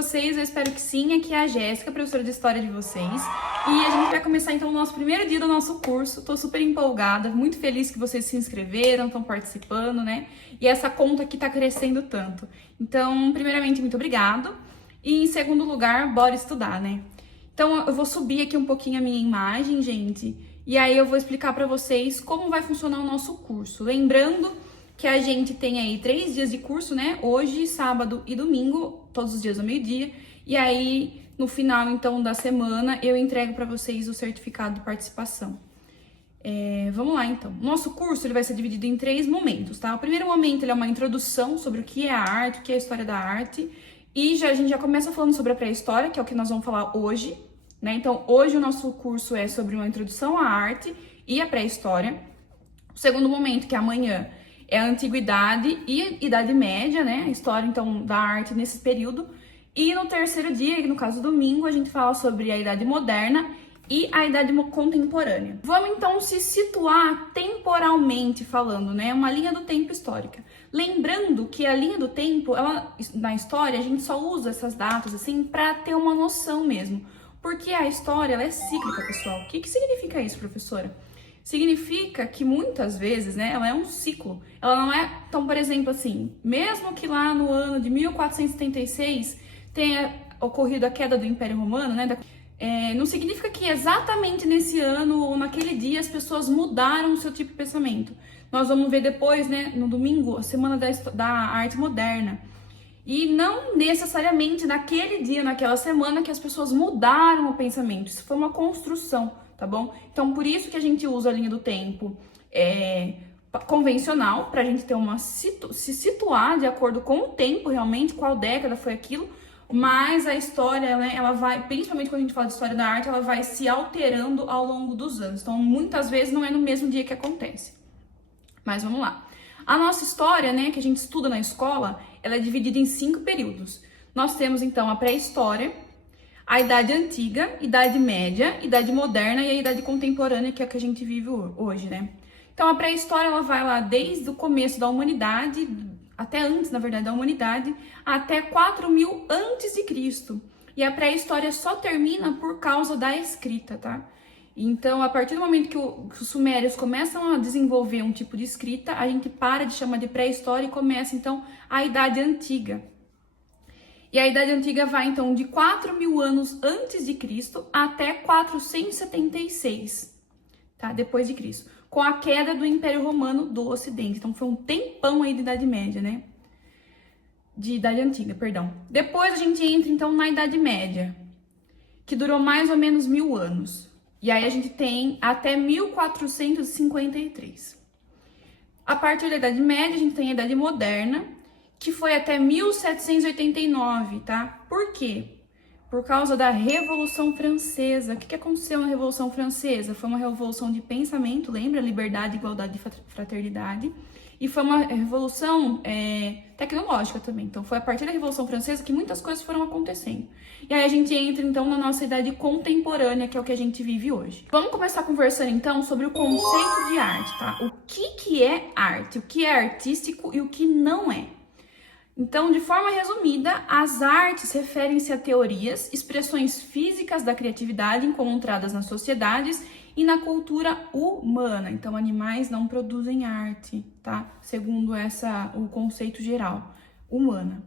vocês? Eu espero que sim. Aqui é a Jéssica, professora de História de vocês. E a gente vai começar então o nosso primeiro dia do nosso curso. Tô super empolgada, muito feliz que vocês se inscreveram, estão participando, né? E essa conta aqui tá crescendo tanto. Então, primeiramente, muito obrigado. E em segundo lugar, bora estudar, né? Então, eu vou subir aqui um pouquinho a minha imagem, gente. E aí eu vou explicar pra vocês como vai funcionar o nosso curso. Lembrando que a gente tem aí 3 dias de curso, né? Hoje, sábado e domingo, todos os dias ao meio-dia. E aí, no final, então, da semana, eu entrego para vocês o certificado de participação. Vamos lá, então. Nosso curso ele vai ser dividido em 3 momentos, tá? O primeiro momento ele é uma introdução sobre o que é a arte, o que é a história da arte. E a gente já começa falando sobre a pré-história, que é o que nós vamos falar hoje, né? Então, hoje o nosso curso é sobre uma introdução à arte e a pré-história. O segundo momento, que é amanhã, é a antiguidade e idade média, né? A história, então, da arte nesse período. E no terceiro dia, no caso domingo, a gente fala sobre a idade moderna e a idade contemporânea. Vamos, então, se situar temporalmente falando, né? Uma linha do tempo histórica. Lembrando que a linha do tempo, na história, a gente só usa essas datas, assim, para ter uma noção mesmo. Porque a história, ela é cíclica, pessoal. O que significa isso, professora? Significa que muitas vezes, né, ela é um ciclo. Ela não é, então, por exemplo, assim, mesmo que lá no ano de 1476 tenha ocorrido a queda do Império Romano, né, não significa que exatamente nesse ano ou naquele dia as pessoas mudaram o seu tipo de pensamento. Nós vamos ver depois, né, no domingo, a Semana da Arte Moderna. E não necessariamente naquele dia, naquela semana, que as pessoas mudaram o pensamento. Isso foi uma construção, tá bom? Então, por isso que a gente usa a linha do tempo convencional, pra gente ter se situar de acordo com o tempo, realmente, qual década foi aquilo. Mas a história, né, ela vai, principalmente quando a gente fala de história da arte, ela vai se alterando ao longo dos anos. Então, muitas vezes não é no mesmo dia que acontece. Mas vamos lá. A nossa história, né, que a gente estuda na escola, ela é dividida em 5 períodos. Nós temos, então, a pré-história, a Idade Antiga, Idade Média, Idade Moderna e a Idade Contemporânea, que é a que a gente vive hoje, né? Então, a pré-história, ela vai lá desde o começo da humanidade, até antes, na verdade, da humanidade, até 4.000 antes de Cristo. E a pré-história só termina por causa da escrita, tá? Então, a partir do momento que os sumérios começam a desenvolver um tipo de escrita, a gente para de chamar de pré-história e começa, então, a Idade Antiga. E a Idade Antiga vai, então, de 4.000 anos antes de Cristo até 476, tá? Depois de Cristo, com a queda do Império Romano do Ocidente. Então, foi um tempão aí de Idade Média, né? De Idade Antiga, perdão. Depois a gente entra, então, na Idade Média, que durou mais ou menos 1.000 anos. E aí a gente tem até 1453. A partir da Idade Média, a gente tem a Idade Moderna, que foi até 1789, tá? Por quê? Por causa da Revolução Francesa. O que aconteceu na Revolução Francesa? Foi uma revolução de pensamento, lembra? Liberdade, igualdade e fraternidade. E foi uma revolução tecnológica também. Então, foi a partir da Revolução Francesa que muitas coisas foram acontecendo. E aí a gente entra, então, na nossa idade contemporânea, que é o que a gente vive hoje. Vamos começar conversando, então, sobre o conceito de arte, tá? O que é arte? O que é artístico e o que não é? Então, de forma resumida, as artes referem-se a teorias, expressões físicas da criatividade encontradas nas sociedades e na cultura humana. Então, animais não produzem arte, tá? Segundo o conceito geral, humana.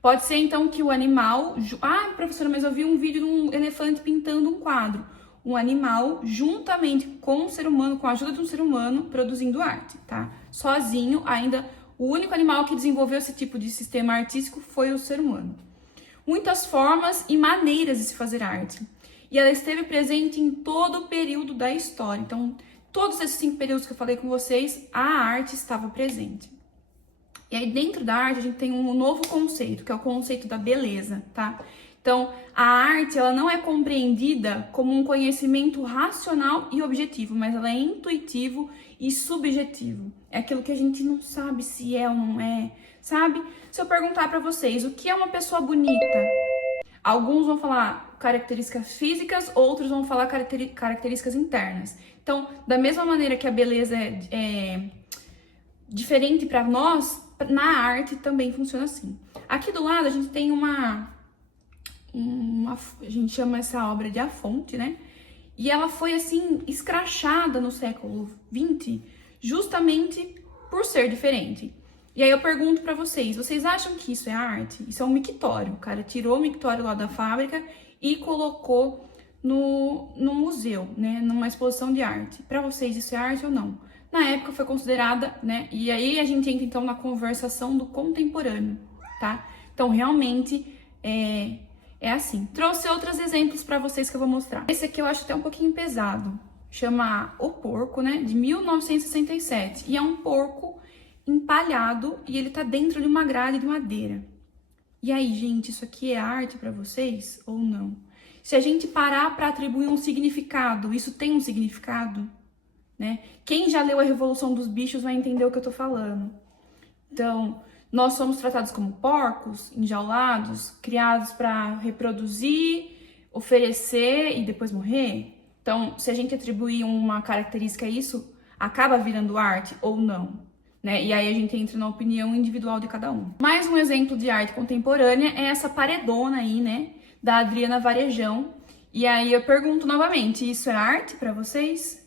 Pode ser, então, que o animal... Ah, professora, mas eu vi um vídeo de um elefante pintando um quadro. Um animal, juntamente com o ser humano, com a ajuda de um ser humano, produzindo arte, tá? Sozinho, ainda, o único animal que desenvolveu esse tipo de sistema artístico foi o ser humano. Muitas formas e maneiras de se fazer arte. E ela esteve presente em todo o período da história. Então, todos esses 5 períodos que eu falei com vocês, a arte estava presente. E aí, dentro da arte, a gente tem um novo conceito, que é o conceito da beleza, tá? Então, a arte, ela não é compreendida como um conhecimento racional e objetivo, mas ela é intuitivo e subjetivo. É aquilo que a gente não sabe se é ou não é, sabe? Se eu perguntar pra vocês, o que é uma pessoa bonita? Alguns vão falar características físicas, outros vão falar características internas. Então, da mesma maneira que a beleza é diferente para nós, na arte também funciona assim. Aqui do lado a gente tem uma a gente chama essa obra de A Fonte, né? E ela foi, assim, escrachada no século XX, justamente por ser diferente. E aí eu pergunto pra vocês, vocês acham que isso é arte? Isso é um mictório. O cara tirou o mictório lá da fábrica e colocou no museu, né? Numa exposição de arte. Pra vocês isso é arte ou não? Na época foi considerada, né? E aí a gente entra então na conversação do contemporâneo, tá? Então realmente é assim. Trouxe outros exemplos pra vocês que eu vou mostrar. Esse aqui eu acho até um pouquinho pesado. Chama O Porco, né? De 1967. E é um porco empalhado e ele tá dentro de uma grade de madeira. E aí, gente, isso aqui é arte pra vocês ou não? Se a gente parar pra atribuir um significado, isso tem um significado? Né? Quem já leu A Revolução dos Bichos vai entender o que eu tô falando. Então, nós somos tratados como porcos, enjaulados, criados para reproduzir, oferecer e depois morrer. Então, se a gente atribuir uma característica a isso, acaba virando arte ou não, né? E aí a gente entra na opinião individual de cada um. Mais um exemplo de arte contemporânea é essa paredona aí, né? Da Adriana Varejão. E aí eu pergunto novamente, isso é arte para vocês?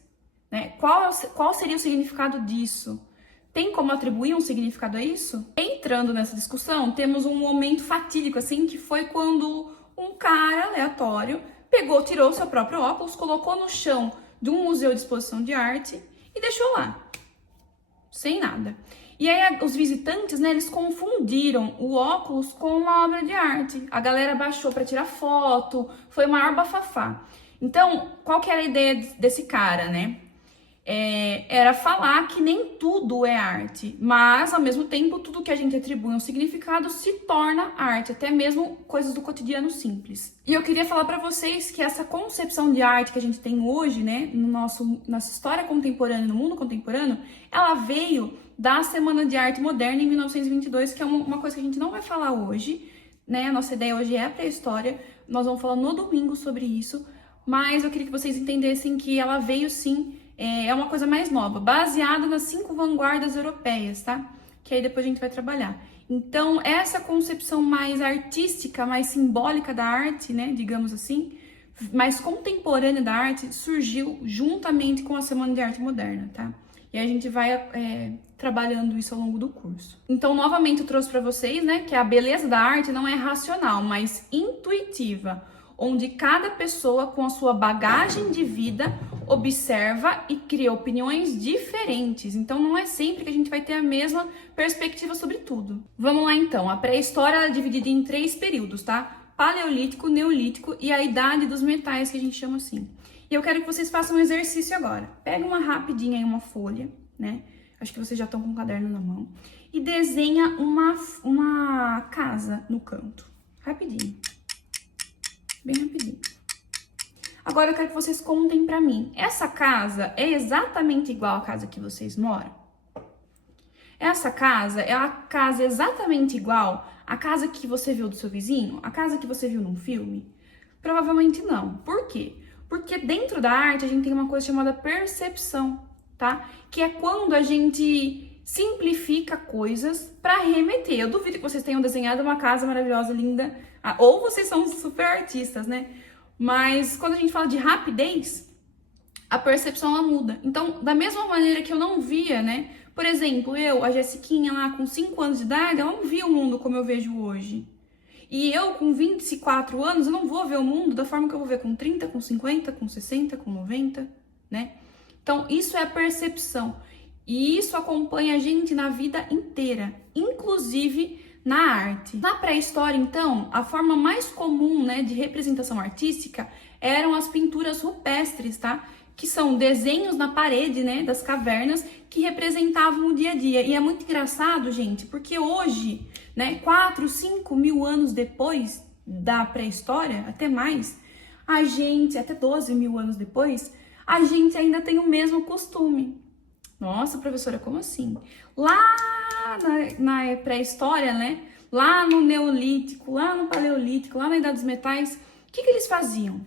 Né? Qual seria o significado disso? Tem como atribuir um significado a isso? Entrando nessa discussão, temos um momento fatídico, assim, que foi quando um cara aleatório pegou, tirou seu próprio óculos, colocou no chão de um museu de exposição de arte e deixou lá, sem nada. E aí os visitantes, né, eles confundiram o óculos com uma obra de arte. A galera baixou para tirar foto, foi o maior bafafá. Então, qual que era a ideia desse cara, né? Era falar que nem tudo é arte, mas ao mesmo tempo tudo que a gente atribui um significado se torna arte, até mesmo coisas do cotidiano simples. E eu queria falar para vocês que essa concepção de arte que a gente tem hoje, né, nossa história contemporânea, no mundo contemporâneo, ela veio da Semana de Arte Moderna em 1922, que é uma coisa que a gente não vai falar hoje, né? A nossa ideia hoje é a pré-história, nós vamos falar no domingo sobre isso, mas eu queria que vocês entendessem que ela veio sim. É uma coisa mais nova, baseada nas 5 vanguardas europeias, tá? Que aí depois a gente vai trabalhar. Então, essa concepção mais artística, mais simbólica da arte, né, digamos assim, mais contemporânea da arte, surgiu juntamente com a Semana de Arte Moderna, tá? E aí a gente vai trabalhando isso ao longo do curso. Então, novamente, eu trouxe para vocês, né, que a beleza da arte não é racional, mas intuitiva, onde cada pessoa, com a sua bagagem de vida, observa e cria opiniões diferentes. Então, não é sempre que a gente vai ter a mesma perspectiva sobre tudo. Vamos lá, então. A pré-história é dividida em 3 períodos, tá? Paleolítico, Neolítico e a Idade dos Metais, que a gente chama assim. E eu quero que vocês façam um exercício agora. Pega uma rapidinha aí, uma folha, né? Acho que vocês já estão com o caderno na mão. E desenha uma casa no canto. Rapidinho. Bem rapidinho. Agora eu quero que vocês contem pra mim. Essa casa é exatamente igual à casa que vocês moram? Essa casa é a casa exatamente igual à casa que você viu do seu vizinho? A casa que você viu num filme? Provavelmente não. Por quê? Porque dentro da arte a gente tem uma coisa chamada percepção, tá? Que é quando a gente simplifica coisas para remeter. Eu duvido que vocês tenham desenhado uma casa maravilhosa, linda, ou vocês são super artistas, né? Mas quando a gente fala de rapidez, a percepção ela muda. Então, da mesma maneira que eu não via, né? Por exemplo, a Jessiquinha lá com 5 anos de idade, ela não via o mundo como eu vejo hoje. E eu com 24 anos, eu não vou ver o mundo da forma que eu vou ver com 30, com 50, com 60, com 90, né? Então, isso é a percepção. E isso acompanha a gente na vida inteira, inclusive na arte. Na pré-história, então, a forma mais comum, né, de representação artística eram as pinturas rupestres, tá? Que são desenhos na parede, né, das cavernas que representavam o dia a dia. E é muito engraçado, gente, porque hoje, né, 4, 5 mil anos depois da pré-história, até mais, a gente, até 12 mil anos depois, a gente ainda tem o mesmo costume. Nossa, professora, como assim? Lá na pré-história, né? Lá no Neolítico, lá no Paleolítico, lá na Idade dos Metais, o que eles faziam?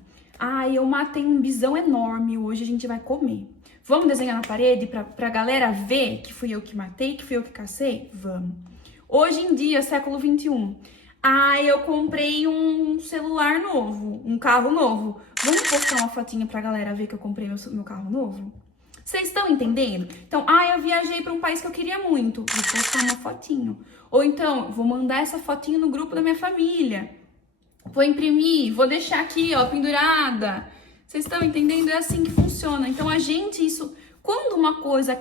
Eu matei um bisão enorme, hoje a gente vai comer. Vamos desenhar na parede pra galera ver que fui eu que matei, que fui eu que cacei? Vamos. Hoje em dia, século XXI, Ah, eu comprei um celular novo, um carro novo. Vamos postar uma fotinha pra galera ver que eu comprei meu carro novo? Vocês estão entendendo? Então, eu viajei para um país que eu queria muito. Vou postar uma fotinho. Ou então, vou mandar essa fotinho no grupo da minha família. Vou imprimir, vou deixar aqui, ó, pendurada. Vocês estão entendendo? É assim que funciona. Então, quando uma coisa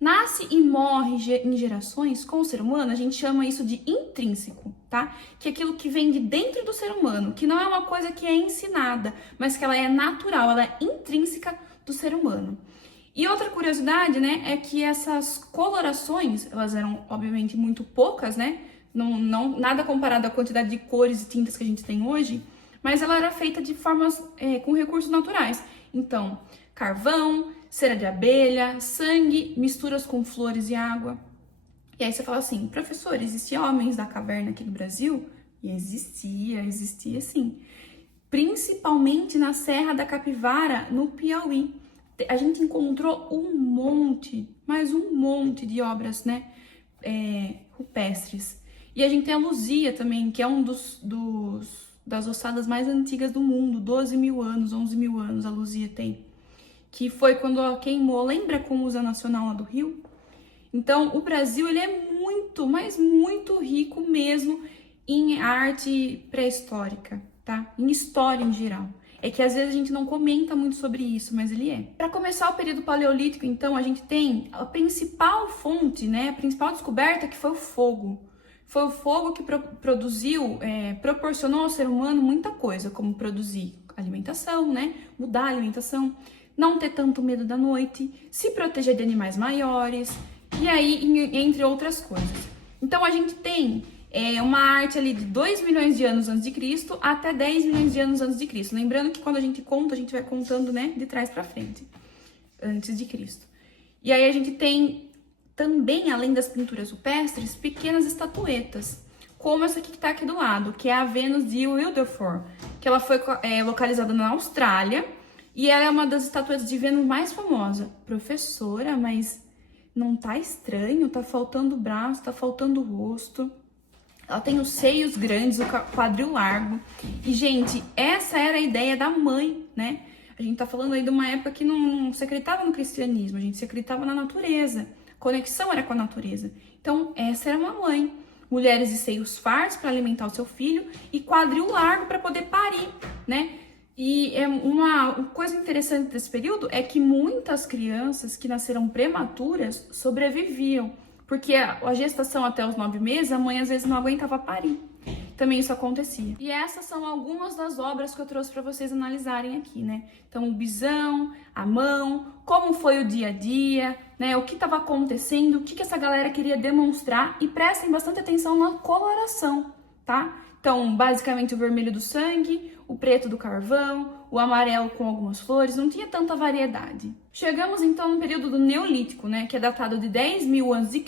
nasce e morre em gerações com o ser humano, a gente chama isso de intrínseco, tá? Que é aquilo que vem de dentro do ser humano, que não é uma coisa que é ensinada, mas que ela é natural, ela é intrínseca do ser humano. E outra curiosidade, né, é que essas colorações, elas eram obviamente muito poucas, né? Não, nada comparado à quantidade de cores e tintas que a gente tem hoje, mas ela era feita de formas com recursos naturais. Então, carvão, cera de abelha, sangue, misturas com flores e água. E aí você fala assim, professor, existiam homens da caverna aqui no Brasil? E existia sim. Principalmente na Serra da Capivara, no Piauí. A gente encontrou mais um monte de obras, né, rupestres. E a gente tem a Luzia também, que é das ossadas mais antigas do mundo, 12 mil anos, 11 mil anos a Luzia tem. Que foi quando ela queimou, lembra com o Museu Nacional lá do Rio? Então, o Brasil, ele é muito, mas muito rico mesmo em arte pré-histórica, tá? Em história em geral. É que às vezes a gente não comenta muito sobre isso, mas ele é. Para começar o período paleolítico, então, a gente tem a principal fonte, né? A principal descoberta que foi o fogo. Foi o fogo que proporcionou ao ser humano muita coisa, como produzir alimentação, né? Mudar a alimentação, não ter tanto medo da noite, se proteger de animais maiores, e aí, entre outras coisas. Então, a gente tem uma arte ali de 2 milhões de anos antes de Cristo até 10 milhões de anos antes de Cristo. Lembrando que quando a gente conta, a gente vai contando, né, de trás para frente, antes de Cristo. E aí a gente tem também, além das pinturas rupestres, pequenas estatuetas, como essa aqui que tá aqui do lado, que é a Vênus de Wilberforce, que ela foi localizada na Austrália, e ela é uma das estatuetas de Vênus mais famosa. Professora, mas não tá estranho? Tá faltando braço, tá faltando rosto. Ela tem os seios grandes, o quadril largo. E, gente, essa era a ideia da mãe, né? A gente tá falando aí de uma época que não se acreditava no cristianismo, a gente se acreditava na natureza. A conexão era com a natureza. Então, essa era uma mãe. Mulheres de seios fartos para alimentar o seu filho e quadril largo para poder parir, né? E uma coisa interessante desse período é que muitas crianças que nasceram prematuras sobreviviam, porque a gestação até os 9 meses, a mãe às vezes não aguentava parir. Também isso acontecia. E essas são algumas das obras que eu trouxe para vocês analisarem aqui, né? Então, o bisão, a mão, como foi o dia a dia, né? O que estava acontecendo, o que essa galera queria demonstrar, e prestem bastante atenção na coloração, tá? Então, basicamente o vermelho do sangue, o preto do carvão, o amarelo com algumas flores, não tinha tanta variedade. Chegamos então no período do Neolítico, né, que é datado de 10 mil a.C.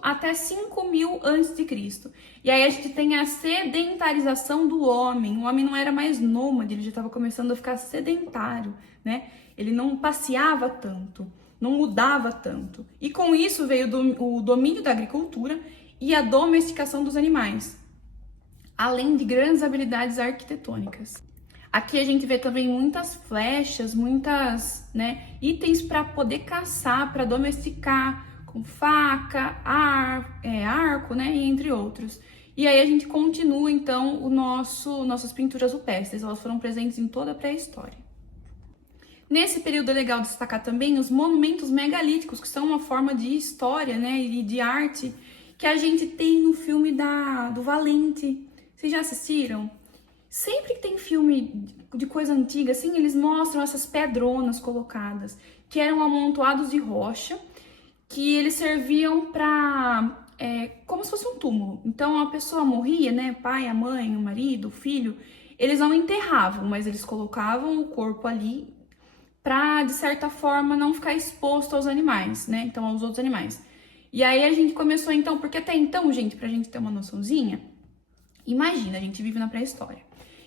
até 5 mil a.C. E aí a gente tem a sedentarização do homem. O homem não era mais nômade, ele já estava começando a ficar sedentário, né? Ele não passeava tanto, não mudava tanto. E com isso veio o domínio da agricultura e a domesticação dos animais, além de grandes habilidades arquitetônicas. Aqui a gente vê também muitas flechas, itens para poder caçar, para domesticar, com faca, arco, né, e entre outros. E aí a gente continua então nossas pinturas rupestres, elas foram presentes em toda a pré-história. Nesse período é legal destacar também os monumentos megalíticos, que são uma forma de história, né, e de arte que a gente tem no filme do Valente. Vocês já assistiram? Sempre que tem filme de coisa antiga, assim, eles mostram essas pedronas colocadas, que eram amontoados de rocha, que eles serviam para como se fosse um túmulo. Então a pessoa morria, né? Pai, a mãe, o marido, o filho, eles não enterravam, mas eles colocavam o corpo ali para, de certa forma, não ficar exposto aos animais, né? Então, aos outros animais. E aí a gente começou, então, porque até então, gente, pra gente ter uma noçãozinha, imagina, a gente vive na pré-história.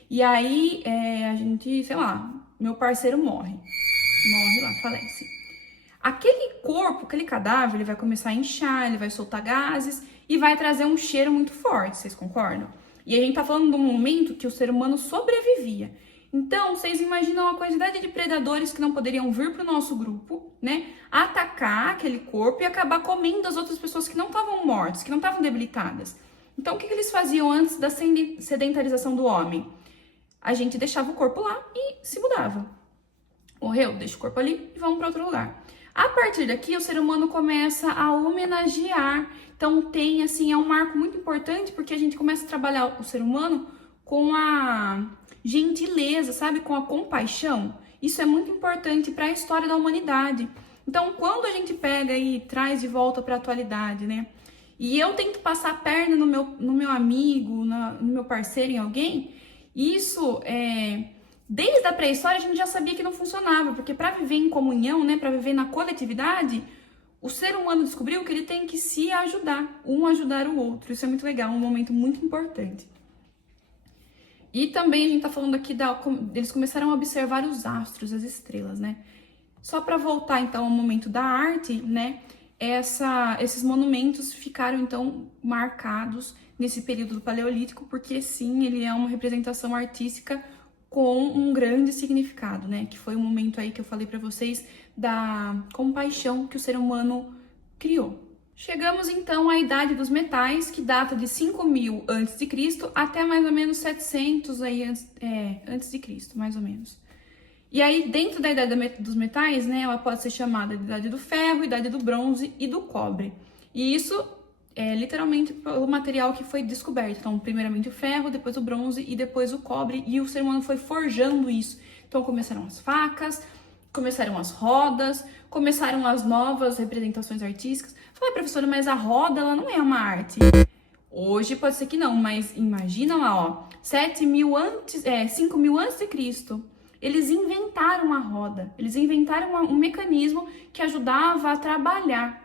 E aí, a gente, sei lá, meu parceiro morre lá, falece. Aquele corpo, aquele cadáver, ele vai começar a inchar, ele vai soltar gases e vai trazer um cheiro muito forte, vocês concordam? E a gente tá falando de um momento que o ser humano sobrevivia. Então, vocês imaginam a quantidade de predadores que não poderiam vir para o nosso grupo, né? Atacar aquele corpo e acabar comendo as outras pessoas que não estavam mortas, que não estavam debilitadas. Então, o que eles faziam antes da sedentarização do homem? A gente deixava o corpo lá e se mudava. Morreu? Deixa o corpo ali e vamos para outro lugar. A partir daqui, o ser humano começa a homenagear. Então, tem, assim, é um marco muito importante porque a gente começa a trabalhar o ser humano com a gentileza, sabe? Com a compaixão. Isso é muito importante para a história da humanidade. Então, quando a gente pega e traz de volta para a atualidade, né? E eu tento passar a perna no meu amigo, no meu parceiro, em alguém, isso desde a pré-história a gente já sabia que não funcionava, porque para viver em comunhão, né, para viver na coletividade, o ser humano descobriu que ele tem que se ajudar, um ajudar o outro. Isso é muito legal, um momento muito importante. E também a gente tá falando aqui eles começaram a observar os astros, as estrelas, né? Só para voltar então ao momento da arte, né? Esses monumentos ficaram então marcados nesse período do Paleolítico, porque sim, ele é uma representação artística com um grande significado, né? Que foi o momento aí que eu falei para vocês da compaixão que o ser humano criou. Chegamos então à Idade dos Metais, que data de 5.000 a.C. até mais ou menos 700 aí antes de Cristo, mais ou menos. E aí, dentro da Idade dos Metais, né, ela pode ser chamada de Idade do Ferro, Idade do Bronze e do Cobre. E isso é literalmente pelo material que foi descoberto. Então, primeiramente o ferro, depois o bronze e depois o cobre. E o ser humano foi forjando isso. Então, começaram as facas, começaram as rodas, começaram as novas representações artísticas. Falei, professora, mas a roda, ela não é uma arte. Hoje pode ser que não, mas imagina lá, ó, 5.000 antes de Cristo. Eles inventaram a roda, eles inventaram um mecanismo que ajudava a trabalhar,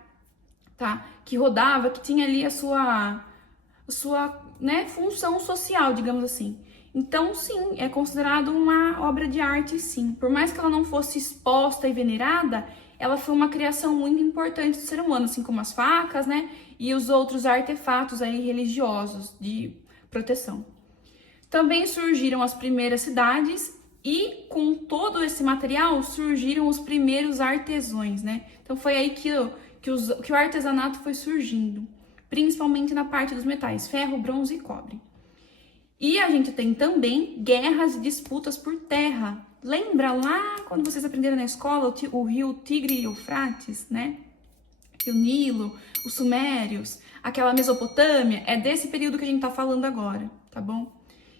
tá? Que rodava, que tinha ali a sua né, função social, digamos assim. Então, sim, é considerado uma obra de arte, sim. Por mais que ela não fosse exposta e venerada, ela foi uma criação muito importante do ser humano, assim como as facas, né? E os outros artefatos aí religiosos de proteção. Também surgiram as primeiras cidades e com todo esse material surgiram os primeiros artesãos, né? Então foi aí que o artesanato foi surgindo, principalmente na parte dos metais, ferro, bronze e cobre. E a gente tem também guerras e disputas por terra. Lembra lá quando vocês aprenderam na escola o rio Tigre e Eufrates, né? O Nilo, os Sumérios, aquela Mesopotâmia, é desse período que a gente tá falando agora, tá bom?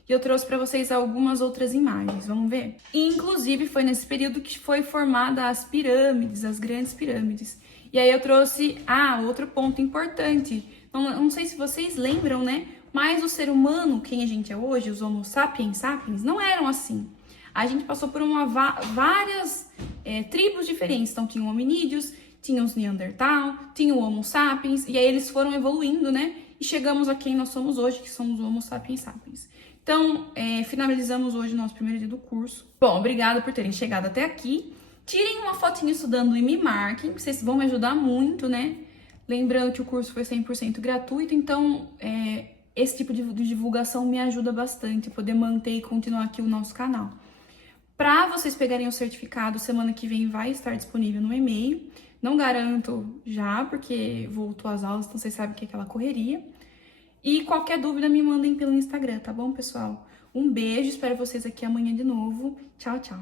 E eu trouxe para vocês algumas outras imagens, vamos ver? E, inclusive, foi nesse período que foi formada as pirâmides, as grandes pirâmides. E aí eu trouxe, outro ponto importante. Não sei se vocês lembram, né? Mas o ser humano, quem a gente é hoje, os Homo sapiens sapiens, não eram assim. A gente passou por várias tribos diferentes. Então, tinha hominídeos, tinha os Neandertal, tinha o Homo sapiens, e aí eles foram evoluindo, né? E chegamos a quem nós somos hoje, que somos o Homo sapiens sapiens. Então, finalizamos hoje o nosso primeiro dia do curso. Bom, obrigada por terem chegado até aqui. Tirem uma fotinha estudando e me marquem, vocês vão me ajudar muito, né? Lembrando que o curso foi 100% gratuito, então esse tipo de divulgação me ajuda bastante a poder manter e continuar aqui o nosso canal. Para vocês pegarem o certificado, semana que vem vai estar disponível no e-mail. Não garanto já, porque voltou às aulas, então vocês sabem que é aquela correria. E qualquer dúvida me mandem pelo Instagram, tá bom, pessoal? Um beijo, espero vocês aqui amanhã de novo. Tchau, tchau.